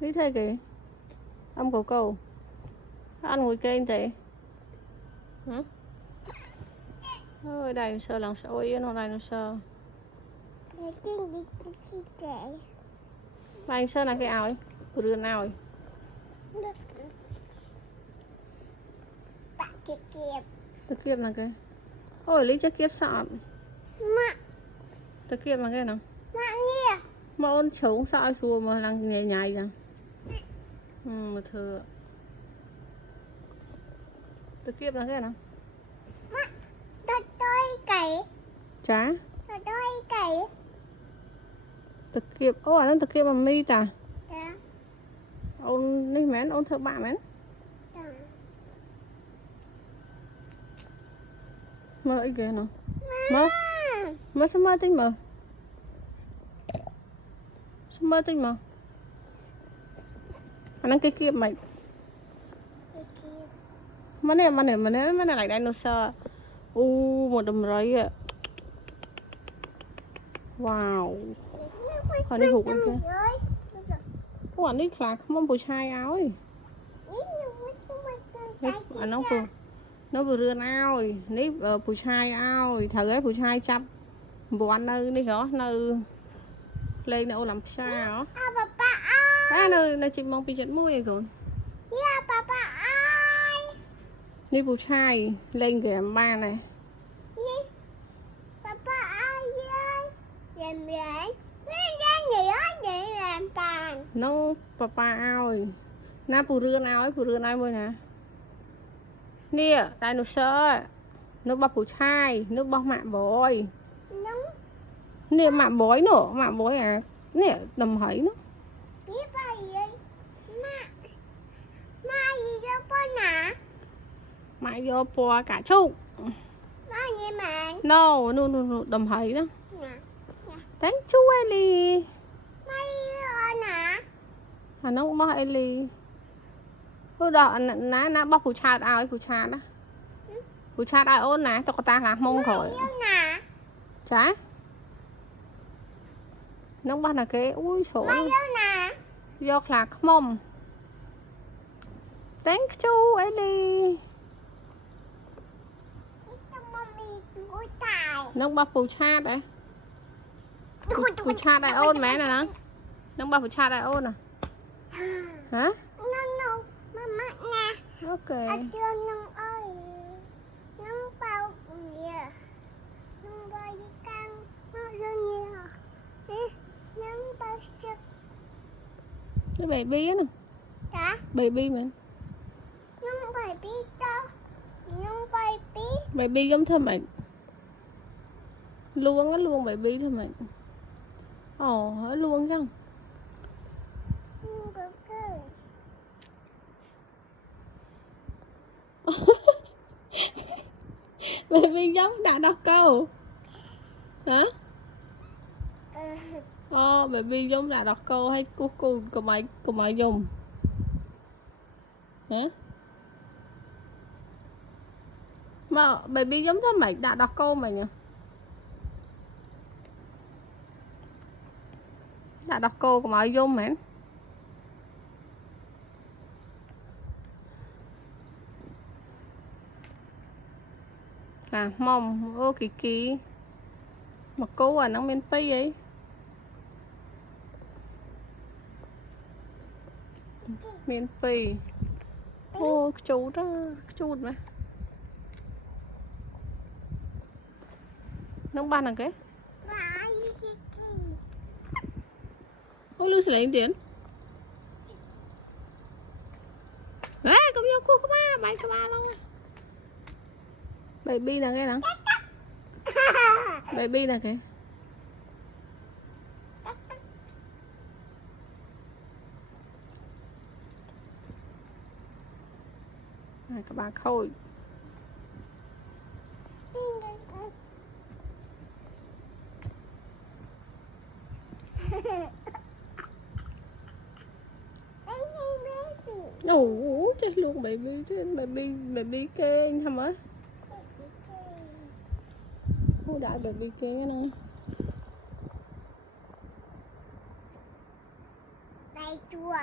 Lý thế kìa. Âm cầu cầu. Ăn ngồi kênh thế. Hả? Ôi đây sơ lần sợ yên hoặc đây nó sơ. Mà anh sơ là cái áo ấy. Rươn nào ấy. Tờ kiếp là cái. Ôi lý chắc kiếp sọt. Tờ kiếp là cái nào? Mà ôn trống sợ xua mà đang nhảy nhảy rằng. Mà thưa. Tờ kiếp là cái nào? Chá. Tờ kiếp. Ô anh tờ kiếp mà mi ta. Ôn đi mến, ôn thợ bạn mến. Mơ ấy kìa nào. Mơ. Mơ sao mơ tinh mơ. Sao mơ tinh mơ. Anh đang cái kiếp mày. Mà này lại dinosaur. Một đầm rấy ạ. Wow. Hồi này hụt anh kìa. Ủa anh đi khạc mong bùi chai áo ấy. Anh nó vừa rươn áo ấy. Ní bùi chai áo ấy. Thử ấy bùi chai chắp. Bộ anh nơi đi hả? Nơi lên nó làm sao hả? À nơi chị mong bị chết mũi rồi. Ní bùi chai lên kìa ba này. Nó papa ao rồi. Nó bù rươn ao mới nè. Nè, dinosaur. Nó bọc bù chai, nó bọc mạng bói. Nè mạng bói nữa, mạng bói à. Nè, đầm hấy nó. Mẹ vô bò cả chục. No, đầm hấy đó. Thank you Ellie. À nó cũng bóc Ellie. Ôi đó, nó bóc bù chai ao ấy, bù chai đó. Bù chai ai ôn nè, cho ta làm mông khỏi. Chá. Nó bắt là cái, ui sổ. Vô lạc mông. Thank you Ellie. Nó bóc bù chai đấy. Bù chai ai ôn mẹ nè nó. Nó bóc bù chai ai ôn à. Hả? Ok. Cái baby á nè. Baby mình. Baby giống thơ mình. Luôn á luôn baby thơ mình. Ồ, luôn chăng? Baby giống đã đọc câu. Hả? Baby giống đã đọc câu hay cô mày dùng. Hả? Mà baby giống thế mày đã đọc câu mày nhỉ? Đã đọc câu của mày dùng mày. À mong ô kỳ mà cô à nó miên pi ấy. Miên pi. Ô chú đó, chú mà. Nó ban là cái. Ô lưu sẽ lấy tiền. Ê, cũng như cô có ba, bài có ba luôn. Baby là cái nào? Baby là cái. À, các bạn khôi. Ủa chết luôn baby kê anh thầm á. Hô đại baby kê nè. chua